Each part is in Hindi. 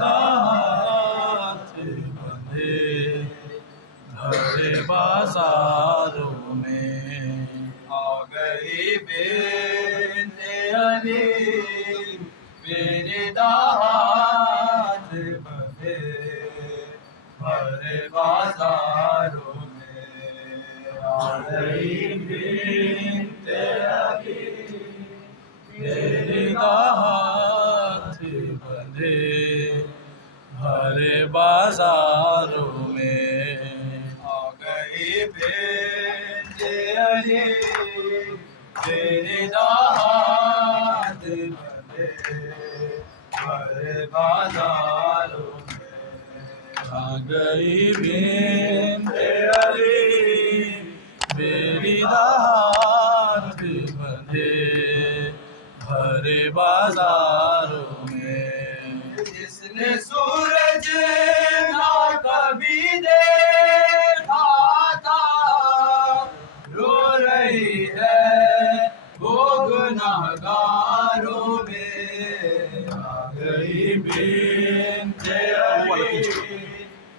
हाथ बंधे भरे बाजारों में। आ गई बेंते अली मेरे हाथ बंधे भरे बाजारों में। आ गई बेंते अली मेरे हाथ बंधे भरे बाजारों में। आ गई बेंते अली मेरे हाथ बंधे भरे बाजारों में। आ गई बेंते अली मेरी हाथ बंधे भरे बाजारों में। जिसने सूरज ना कभी देखा था रो रही है वो गुनाहगारों में। आ गई बेंते अली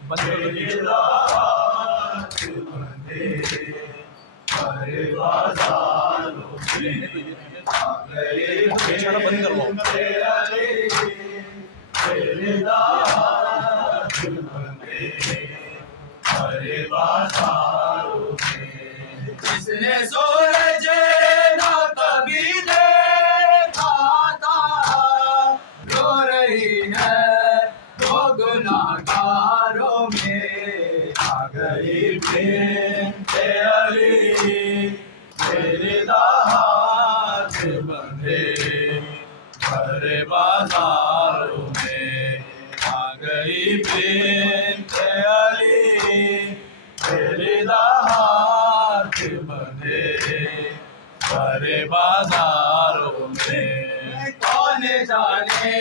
मेरे हाथ बंधे भरे बाजारों में। आ गई बेंते अली मेरे हाथ बंधे भरे बाजारों में। जिसने सूरज ना कभी देखा था रो रही है वो गुनाहगारों में। आ गई बेंते अली मेरे हाथ बंधे भरे बाजारों में। आ गई बेंते अली मेरे हाथ बंधे भरे बाजारों में। कौन जाने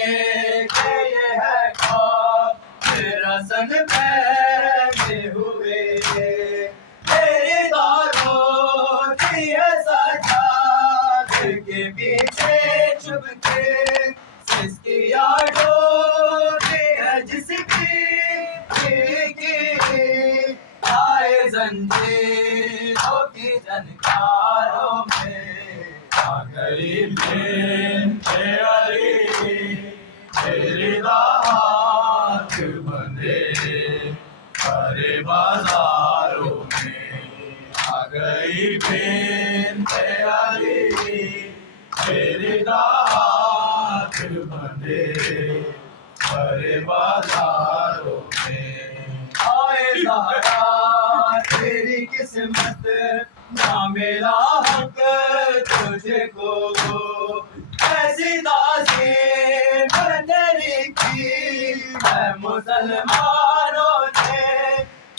के ये है कौन मेरा सन पहने हुए तेरी दारों की है सजा के पीछे छुप के जिसकी यादों की है जिसकी आए जंजीरों की झनकारों में। आ गई बेंते अली मेरे हाथ बंधे भरे बाजारों में। आ गई बेंते अली मेरे हाथ बंधे भरे बाजारों में। आए ज़हरा तेरी किस्मत ना मिला हक तुझे को ऐसी दासी तेरी की है मुसलमानों ने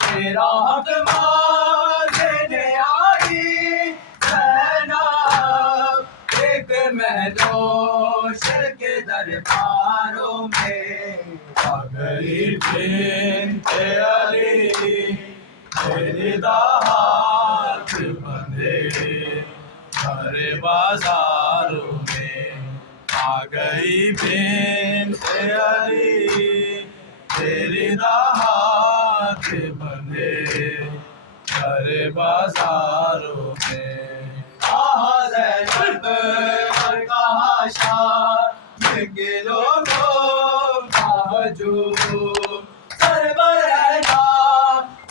तेरा हक मांगने आई ज़ैनब एक महदोश के दरबारों में। आ गई बेंते अली मेरे हाथ बंधे भरे बाजारों में। आ गई बेंते अली मेरे हाथ बंधे भरे बाजारों में। कहाँ ज़ैनब और कहाँ शाह के लोगों का हजूम सरबराह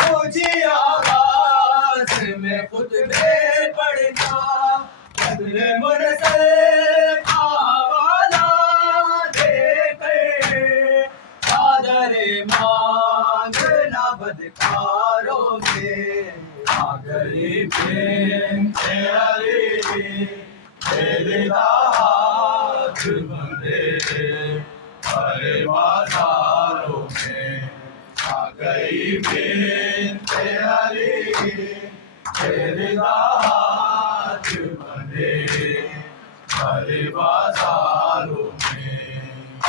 ऊंची आवाज में खुतबे पढ़ना बदले मुरसल आवाज़ देकर आदरे मांगना बदकारों में। आ गई बेंते अली मेरे हाथ बंधे भरे बाजारों में। आ गई बेंते अली मेरे हाथ बंधे भरे बाजारों में।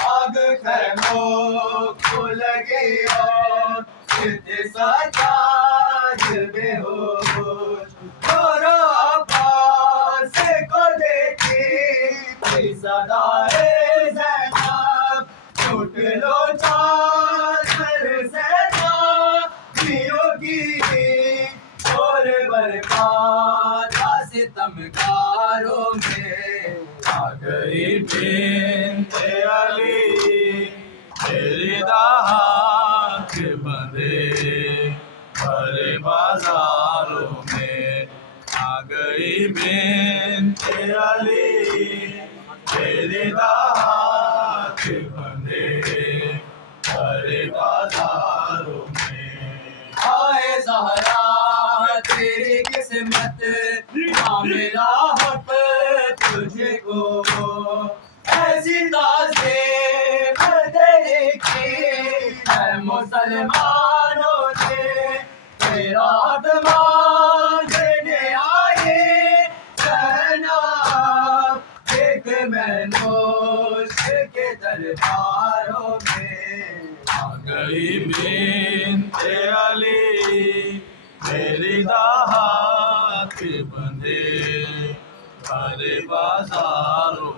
आग खैमों को लगे और सिद्धि सजाज बेहोश छोरो अब्बास को देखी सदाए ज़ैनब छूट लो गई बिनते अली मेरी दाहत बंधे भरे बाजारों में आ गई बिनते अली मेरी दाहत बंधे भरे बाजारों में आए ज़हरा तेरी किस्मत ना मिला हक तुझको ऐसी ताज़ीम तेरी की है मुसलमानों ने तेरा मांगने आए जनाब एक मैनूस के दरबारों में आ गई बिनते अली मेरी दाहत बंधे भरे बाजारों